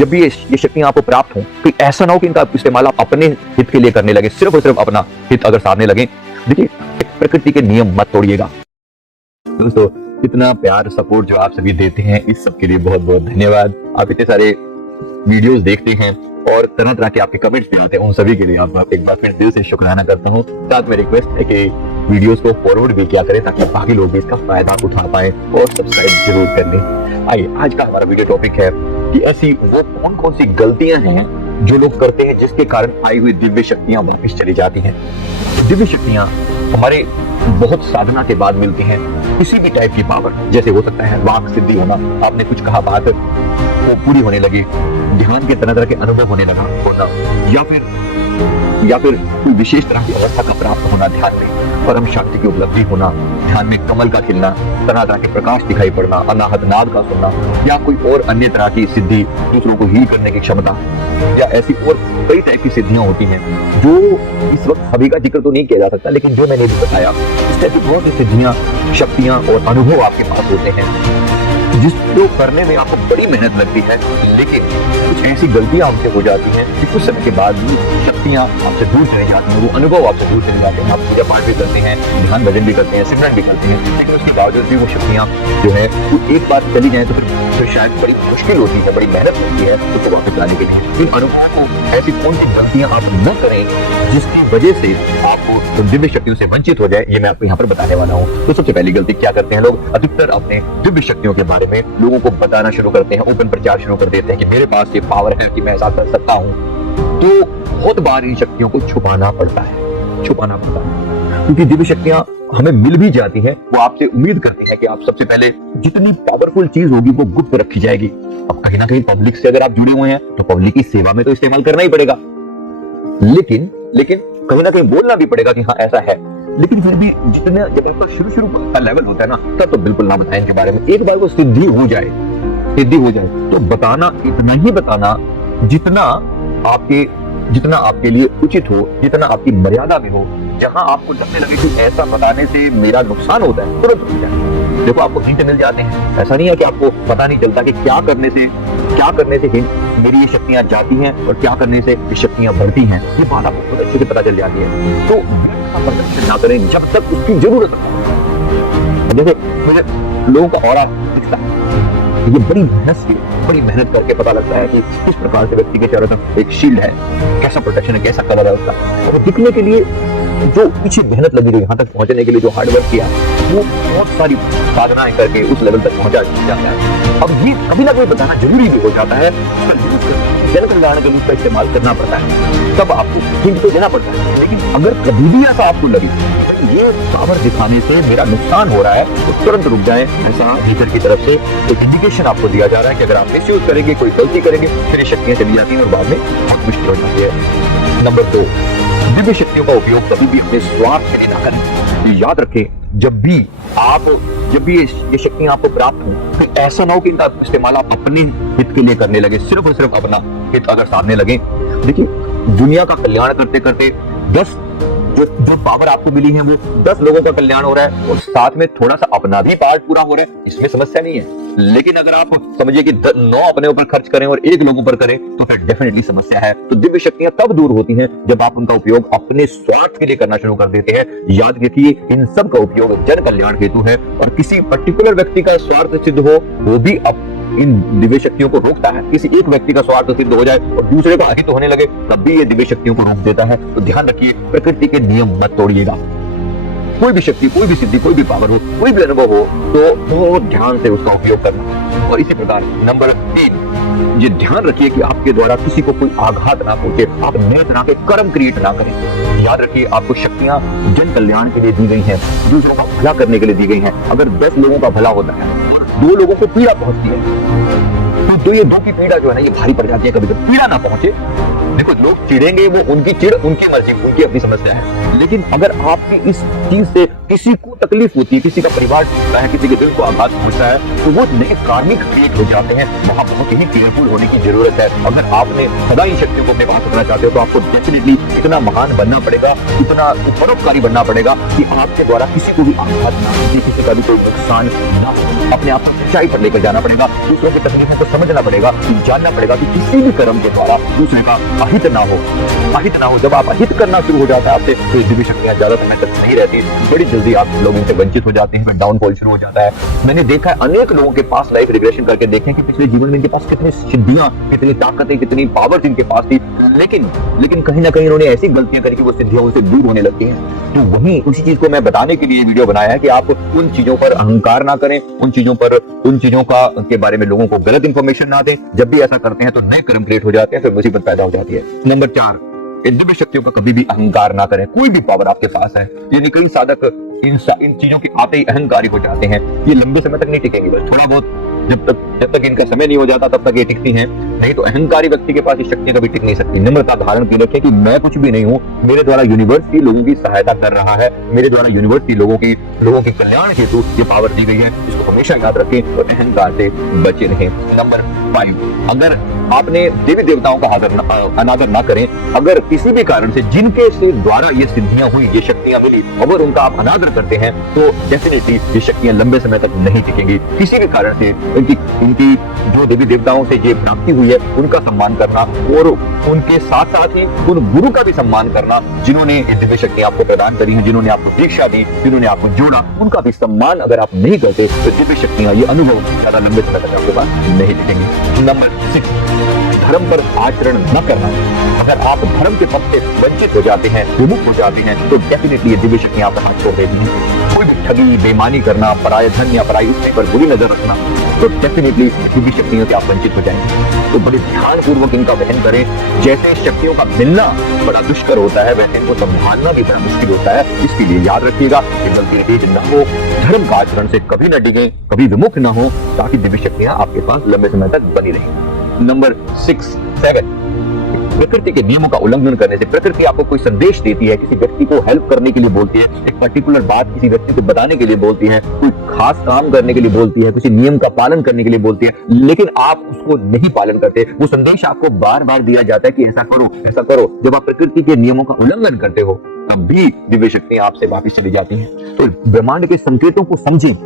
जब भी ये शक्तियां आपको प्राप्त हों, तो ऐसा ना हो कि इनका इस्तेमाल आप अपने हित के लिए करने लगे, सिर्फ और सिर्फ अपना हित अगर सामने लगे। देखिए, प्रकृति के नियम मत तोड़िएगा। दोस्तों, इतना प्यार सपोर्ट जो आप सभी देते हैं, इस सब के लिए बहुत बहुत धन्यवाद। आप इतने सारे वीडियोस देखते हैं और तरह तरह के आपके कमेंट्स भी आते हैं, उन सभी के लिए आप एक बार फिर दिल से शुक्राना करता हूँ। साथ में रिक्वेस्ट है कि वीडियोस को फॉरवर्ड भी किया करें ताकि बाकी लोग भी इसका फायदा उठा पाए, और सब्सक्राइब जरूर कर लें। आइए, आज का हमारा वीडियो टॉपिक है कि ऐसी वो कौन कौन सी गलतियां हैं जो लोग करते हैं जिसके कारण आई हुई दिव्य शक्तियां वापस चली जाती हैं। दिव्य शक्तियां हमारे बहुत साधना के बाद मिलती हैं। किसी भी टाइप की पावर, जैसे हो सकता है वाक सिद्धि होना, आपने कुछ कहा बात वो पूरी होने लगी, ध्यान के तरह तरह के अनुभव होने लगा होना, या फिर कोई विशेष तरह की अवस्था का प्राप्त होना, ध्यान में परम शक्ति की उपलब्धि होना, ध्यान में कमल का खिलना, तरह तरह के प्रकाश दिखाई पड़ना, अनाहत नाद का सुनना, या कोई और अन्य तरह की सिद्धि, दूसरों को हील करने की क्षमता, या ऐसी और कई टाइप की सिद्धियां होती हैं जो इस वक्त सभी का जिक्र तो नहीं किया जा सकता, लेकिन जो मैंने भी बताया, इस टाइप की बहुत सी सिद्धियां, शक्तियां और अनुभव आपके पास होते हैं जिसको करने में आपको बड़ी मेहनत लगती है, लेकिन कुछ ऐसी गलतियां हमसे हो जाती हैं कि कुछ समय के बाद भी शक्तियां आपसे दूर चली जाती हैं, वो अनुभव आपसे दूर चले जाते हैं। आप पूजा पाठ भी करते हैं, ध्यान भजन भी करते हैं, सिमरन भी करते हैं, लेकिन उसके बावजूद भी वो शक्तियां जो है वो एक बार चली जाए तो फिर शायद बड़ी मुश्किल होती है, बड़ी मेहनत लगती है उसको वापस लाने के लिए। इन अनुभवों को, ऐसी कौन सी गलतियां आप न करें जिसकी वजह से आपको दिव्य शक्तियों से वंचित हो जाए, ये मैं आपको यहाँ पर बताने वाला हूँ। तो सबसे पहली गलती क्या करते हैं लोग, अधिकतर अपने दिव्य शक्तियों के बारे में लोगों को बताना शुरू करते हैं, ओपन प्रचार शुरू कर देते हैं कि मेरे पास ये पावर है कि मैं ऐसा कर सकता हूँ। तो बहुत बार इन शक्तियों को छुपाना पड़ता है, क्योंकि दिव्य शक्तियां हमें मिल भी जाती है, वो आपसे उम्मीद करती है कि आप सबसे पहले जितनी पावरफुल चीज होगी वो गुप्त रखी जाएगी। अब कहीं ना कहीं पब्लिक से अगर आप जुड़े हुए हैं तो पब्लिक की सेवा में तो इस्तेमाल करना ही पड़ेगा, लेकिन कहीं ना कहीं बोलना भी पड़ेगा कि हाँ ऐसा है। लेकिन फिर भी जितने जब आपका शुरू का लेवल होता है ना, तब तो बिल्कुल ना बताएं इनके बारे में। एक बार वो सिद्धि हो जाए तो बताना, इतना ही बताना जितना आपके लिए उचित हो, जितना आपकी मर्यादा में हो। जहां आपको लगने लगे कि ऐसा बताने से मेरा नुकसान होता है, तुरंत रुक जाए। देखो, आपको हिंट मिल जाते हैं, ऐसा नहीं है कि आपको पता नहीं चलता कि क्या करने से मेरी ये शक्तियां जाती हैं और क्या करने से ये शक्तियां बढ़ती हैं। ये बात आपको बहुत अच्छे से पता चल जाती है। तो प्रदर्शन ना करें जब तक उसकी जरूरत हो। जैसे मुझे लोगों का ऑरा दिखता है, ये बड़ी मेहनत करके पता लगता है कि किस प्रकार से व्यक्ति के चारों तरफ एक शील्ड है, कैसा प्रोटेक्शन है, कैसा कलर है उसका। और दिखने के लिए जो पीछे मेहनत लगी रही, यहाँ तक पहुंचने के लिए जो हार्डवर्क किया, वो बहुत सारी साधनाएं करके उस लेवल तक पहुंचा जाता है। अब ये कभी ना कभी बताना जरूरी भी हो जाता है, जन कल्याण के उसका इस्तेमाल करना पड़ता है, तब आपको हिंट तो देना पड़ता है। लेकिन अगर कभी भी ऐसा आपको लगे ये पावर दिखाने से मेरा नुकसान हो रहा है, तो तुरंत रुक जाएं। ऐसा टीचर की तरफ से एक इंडिकेशन आपको दिया जा रहा है कि अगर आप मिसयूज करेंगे, कोई गलती करेंगे, फिर ये शक्तियां चली जाती हैं और बाद में बहुत मुश्किल हो जाती है। नंबर 2, दिव्य शक्तियों का उपयोग कभी भी अपने स्वार्थ के लिए ना करें। तो याद रखें, जब भी ये शक्तियां आपको प्राप्त हो, तो ऐसा ना हो कि इनका इस्तेमाल आप अपने हित के लिए करने लगे, सिर्फ और सिर्फ अपना हित अगर सामने लगे। देखिए, दुनिया का कल्याण करते करते 10 जो पावर आपको मिली है वो 10 लोगों का कल्याण हो रहा है और साथ में थोड़ा सा अपना भी पार्ट पूरा हो रहा है, इसमें समस्या नहीं है। लेकिन अगर आप समझिए कि 9 अपने ऊपर खर्च करें और 1 लोगों पर करें, तो फिर डेफिनेटली समस्या है। तो दिव्य शक्तियां तब दूर होती हैं जब आप उनका उपयोग अपने स्वार्थ के लिए करना शुरू कर देते हैं। याद रखिए, इन सब का उपयोग जन कल्याण हेतु है, और किसी पर्टिकुलर व्यक्ति का स्वार्थ सिद्ध हो, वो भी इन दिव्य शक्तियों को रोकता है। किसी एक व्यक्ति का स्वार्थ सिद्ध हो जाए और दूसरे का अहित होने लगे, तब भी ये दिव्य शक्तियों को रोक देता है। तो ध्यान रखिए, प्रकृति के नियम मत तोड़िएगा। कोई भी शक्ति, कोई भी सिद्धि, कोई भी पावर हो, कोई भी अनुभव हो, तो बहुत ध्यान से उसका उपयोग करना। और इसी प्रकार नंबर 3, ये ध्यान रखिए कि आपके द्वारा किसी को कोई आघात ना पहुंचे, आप नए तरह के कर्म क्रिएट ना करें। याद रखिए, आपको शक्तियां जन कल्याण के लिए दी गई हैं, दूसरों का भला करने के लिए दी गई हैं। अगर 10 लोगों का भला होता है, 2 लोगों को पीड़ा पहुंचती है, तो ये 2 की पीड़ा जो है ना, ये भारी पड़ जाती है। कभी कभी पीड़ा ना पहुंचे, देखो लोग चिढ़ेंगे, वो उनकी चिढ़, उनकी मर्जी, उनकी अपनी समस्या है। लेकिन अगर आपकी इस चीज से किसी को तकलीफ होती है, किसी का परिवार टूटता है, किसी के दिल को आघात पहुंचता है, तो वो नए कार्मिक क्रिएट हो जाते हैं। वहां बहुत ही केयरफुल होने की जरूरत है। अगर आपने सदा इन शक्तियों को अपने पास रखना चाहते हो तो आपको डेफिनेटली इतना महान बनना पड़ेगा, इतना परोपकारी बनना पड़ेगा कि आपके द्वारा किसी को भी आघात ना हो, किसी का भी कोई नुकसान ना हो। अपने आप को सच्चाई पर लेकर जाना पड़ेगा, दूसरों की तकलीफों को समझना पड़ेगा, जानना पड़ेगा कि किसी भी कर्म के द्वारा दूसरे का अहित ना हो, अहित ना हो। जब आप अहित करना शुरू हो जाता है आपसे, तो ये दिव्य शक्तियां ज्यादा समय तक नहीं रहती, बड़ी जल्दी आप लोग इनसे वंचित हो जाते हैं, फिर डाउनफॉल शुरू हो जाता है। मैंने देखा है अनेक लोगों के पास लाइफ रिग्रेशन करके देखें कि पिछले जीवन में इनके पास कितनी सिद्धियां, कितनी ताकतें, कितनी पावर्स इनके पास थी, लेकिन कहीं ना कहीं इन्होंने ऐसी गलतियां करी कि वो सिद्धियां उनसे दूर होने लगती हैं। तो वहीं उसी चीज को मैं बताने के लिए वीडियो बनाया है कि आप उन चीजों पर अहंकार ना करें, उन चीजों का के बारे में लोगों को गलत इंफॉर्मेशन ना दें। जब भी ऐसा करते हैं तो नए कर्म क्रिएट हो जाते हैं, फिर मुसीबत पैदा हो जाती है। नंबर 4, इन दिव्य शक्तियों का कभी भी अहंकार ना करें। कोई भी पावर आपके पास है, यानी कई साधक इन चीजों के आते ही अहंकारी हो जाते हैं। ये लंबे समय तक नहीं टिकेंगे, बस थोड़ा बहुत जब तक इनका समय नहीं हो जाता तब तक ये टिकती हैं, नहीं तो अहंकारी व्यक्ति के पास ये शक्तियां कभी टिक नहीं सकती। नम्रता धारण की रखें कि मैं कुछ भी नहीं हूँ, मेरे द्वारा यूनिवर्स ही लोगों की सहायता कर रहा है, मेरे द्वारा यूनिवर्स ही लोगों के कल्याण हेतु ये पावर दी गई है। इसको हमेशा याद रखें और अहंकार से बचे रहें। नंबर 5, अगर आपने देवी देवताओं का अनादर ना करें। अगर किसी भी कारण से जिनके से द्वारा ये सिद्धियां हुई, ये शक्तियां मिली, अगर उनका आप अनादर करते हैं तो डेफिनेटली ये शक्तियां लंबे समय तक नहीं टिकेंगी। किसी भी कारण से इनकी जो देवी देवताओं से ये प्राप्ति हुई है उनका सम्मान करना, और उनके साथ साथ ही उन गुरु का भी सम्मान करना जिन्होंने ये दिव्य शक्ति आपको प्रदान करी है, जिन्होंने आपको दीक्षा दी, जिन्होंने आपको जोड़ा, उनका भी सम्मान अगर आप नहीं करते तो दिव्य शक्तियां, ये अनुभव ज्यादा लंबे समय तक आपके पास नहीं टिकेंगे। नंबर 6, धर्म पर आचरण न करना। अगर आप धर्म के पद से वंचित हो जाते हैं, विमुख हो जाते हैं, तो डेफिनेटली ये दिव्य शक्तियां आपका हाथ छोड़ देती हैं। कोई भी ठगी, बेईमानी करना, पराये धन या पराई उसमें पर बुरी नजर रखना, तो डेफिनेटली दिव्य शक्तियों से आप वंचित हो जाएंगे। तो बड़े ध्यान पूर्वक इनका वहन करें। जैसे शक्तियों का मिलना बड़ा दुष्कर होता है, वैसे इनको संभालना भी बड़ा मुश्किल होता है। इसके लिए याद रखिएगा कि गलती तेज न हो, धर्म का आचरण से कभी न डिगे, कभी विमुख न हो, ताकि दिव्य शक्तियां आपके पास लंबे समय तक बनी रहें। नंबर 7, प्रकृति के नियमों का उल्लंघन करने से। प्रकृति आपको कोई संदेश देती है, किसी व्यक्ति को हेल्प करने के लिए बोलती है, एक पर्टिकुलर बात किसी व्यक्ति को बताने के लिए बोलती है, कोई खास काम करने के लिए बोलती है, किसी नियम का पालन करने के लिए बोलती है, लेकिन आप उसको नहीं पालन करते। वो संदेश आपको बार बार दिया जाता है कि ऐसा करो, ऐसा करो। जब आप प्रकृति के नियमों का उल्लंघन करते हो तब भी दिव्य शक्तियां आपसे वापस चली जाती हैं। तो ब्रह्मांड के संकेतों को समझे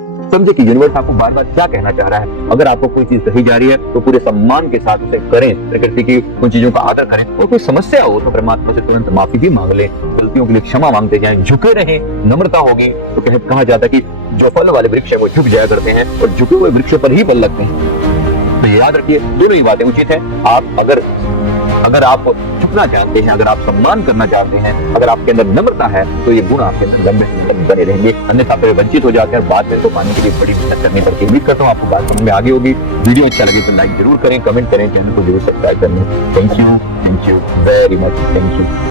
कि यूनिवर्स आपको बार बार क्या कहना चाह रहा है। अगर आपको कोई चीज कही जा रही है तो पूरे सम्मान के साथ उसे करें, प्रकृति की उन चीजों का आदर करें। और कोई समस्या हो तो परमात्मा से तुरंत माफी भी मांग लें, गलतियों के लिए क्षमा मांगते जाएं, झुके रहें। नम्रता होगी तो कहा जाता है कि जो फल वाले वृक्ष है वो झुक जाया करते हैं और झुके हुए वृक्षों पर ही फल लगते हैं। तो याद रखिए, दोनों ही बातें उचित है। आप अगर आप झुकना चाहते हैं, अगर आप सम्मान करना चाहते हैं, अगर आपके अंदर नम्रता है, तो ये गुण आपके अंदर लंबे समय तक बने रहेंगे। अन्यथा फिर वंचित हो जाते हैं, बाद में तो पाने के लिए बड़ी मेहनत करनी पड़ती है। उम्मीद करता हूँ आपको बात समझ में आ गई होगी। वीडियो अच्छा लगे तो लाइक जरूर करें, कमेंट करें, चैनल को जरूर सब्सक्राइब करें। Thank you very much. Thank you.